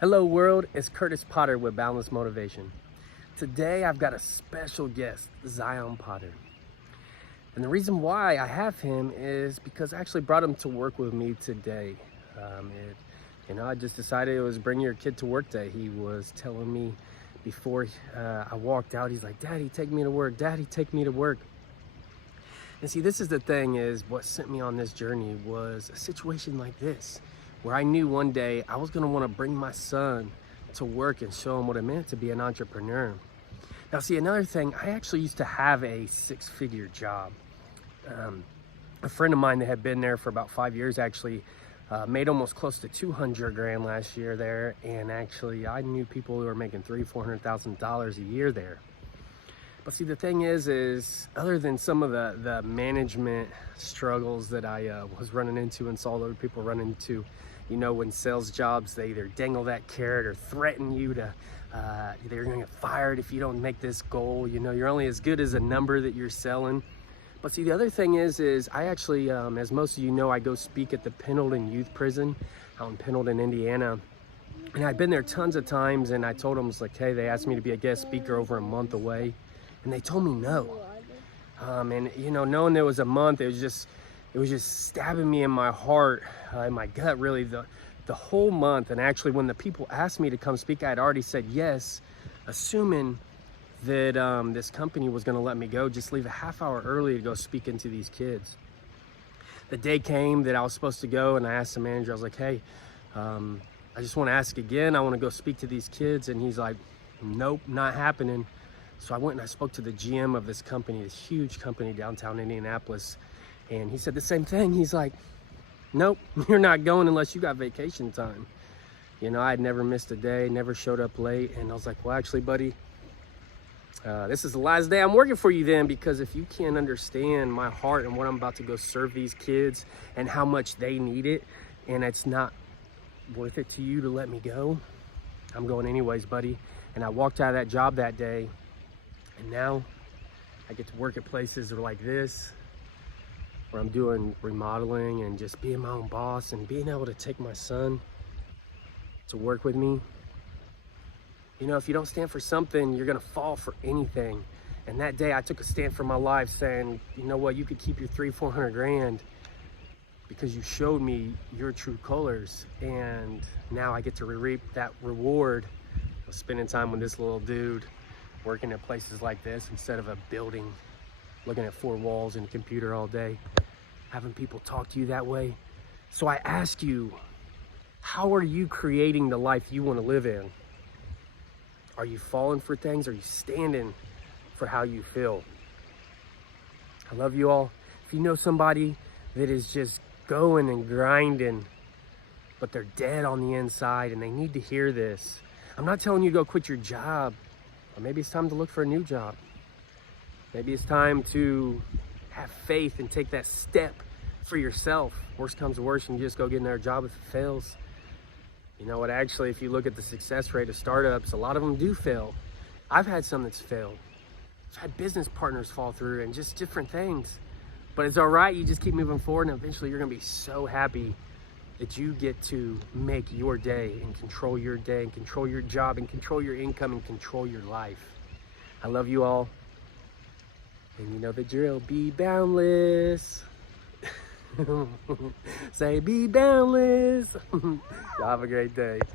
Hello world, it's Curtis Potter with Boundless Motivation. Today I've got a special guest, Zion Potter. And the reason why I have him is because I actually brought him to work with me today. I just decided it was bring your kid to work day. He was telling me before I walked out, he's like, Daddy, take me to work. Daddy, take me to work. And see, this is the thing, is what sent me on this journey was a situation like this, where I knew one day I was gonna wanna bring my son to work and show him what it meant to be an entrepreneur. Now see, another thing, I actually used to have a six-figure job. A friend of mine that had been there for about 5 years actually made almost close to 200 grand last year there. And actually I knew people who were making $300,000-$400,000 a year there. But see, the thing is other than some of the management struggles that I was running into and saw other people run into, you know, when sales jobs, they either dangle that carrot or threaten you to, you're gonna get fired if you don't make this goal. You know, you're only as good as a number that you're selling. But see, the other thing is I actually, as most of you know, I go speak at the Pendleton Youth Prison out in Pendleton, Indiana. And I've been there tons of times, and I told them, it's like, hey, they asked me to be a guest speaker over a month away. And they told me no. And you know, knowing there was a month, it was just stabbing me in my heart, in my gut, really, the whole month. And actually, when the people asked me to come speak, I had already said yes, assuming that this company was going to let me go, just leave a half hour early to go speak into these kids. The day came that I was supposed to go, and I asked the manager, I was like, hey, I just want to ask again. I want to go speak to these kids. And he's like, nope, not happening. So I went and I spoke to the GM of this company, this huge company downtown Indianapolis. And he said the same thing. He's like, nope, you're not going unless you got vacation time. You know, I had never missed a day, never showed up late. And I was like, well, actually, buddy, this is the last day I'm working for you then, because if you can't understand my heart and what I'm about to go serve these kids and how much they need it, and it's not worth it to you to let me go, I'm going anyways, buddy. And I walked out of that job that day. And now I get to work at places that are like this, where I'm doing remodeling and just being my own boss and being able to take my son to work with me. You know, if you don't stand for something, you're gonna fall for anything. And that day I took a stand for my life, saying, you know what, you could keep your 300-400 grand because you showed me your true colors. And now I get to reap that reward of spending time with this little dude, working at places like this instead of a building, looking at four walls and a computer all day, having people talk to you that way. So I ask you, how are you creating the life you want to live in? Are you falling for things? Are you standing for how you feel? I love you all. If you know somebody that is just going and grinding, but they're dead on the inside and they need to hear this, I'm not telling you to go quit your job. Or maybe it's time to look for a new job. Maybe it's time to have faith and take that step for yourself. Worst comes to worst, and you just go get another job if it fails. You know what, actually, if you look at the success rate of startups, a lot of them do fail. I've had some that's failed. I've had business partners fall through and just different things. But it's all right, you just keep moving forward, and eventually you're gonna be so happy that you get to make your day and control your day and control your job and control your income and control your life. I love you all. And you know the drill, be boundless. Say be boundless. Y'all have a great day.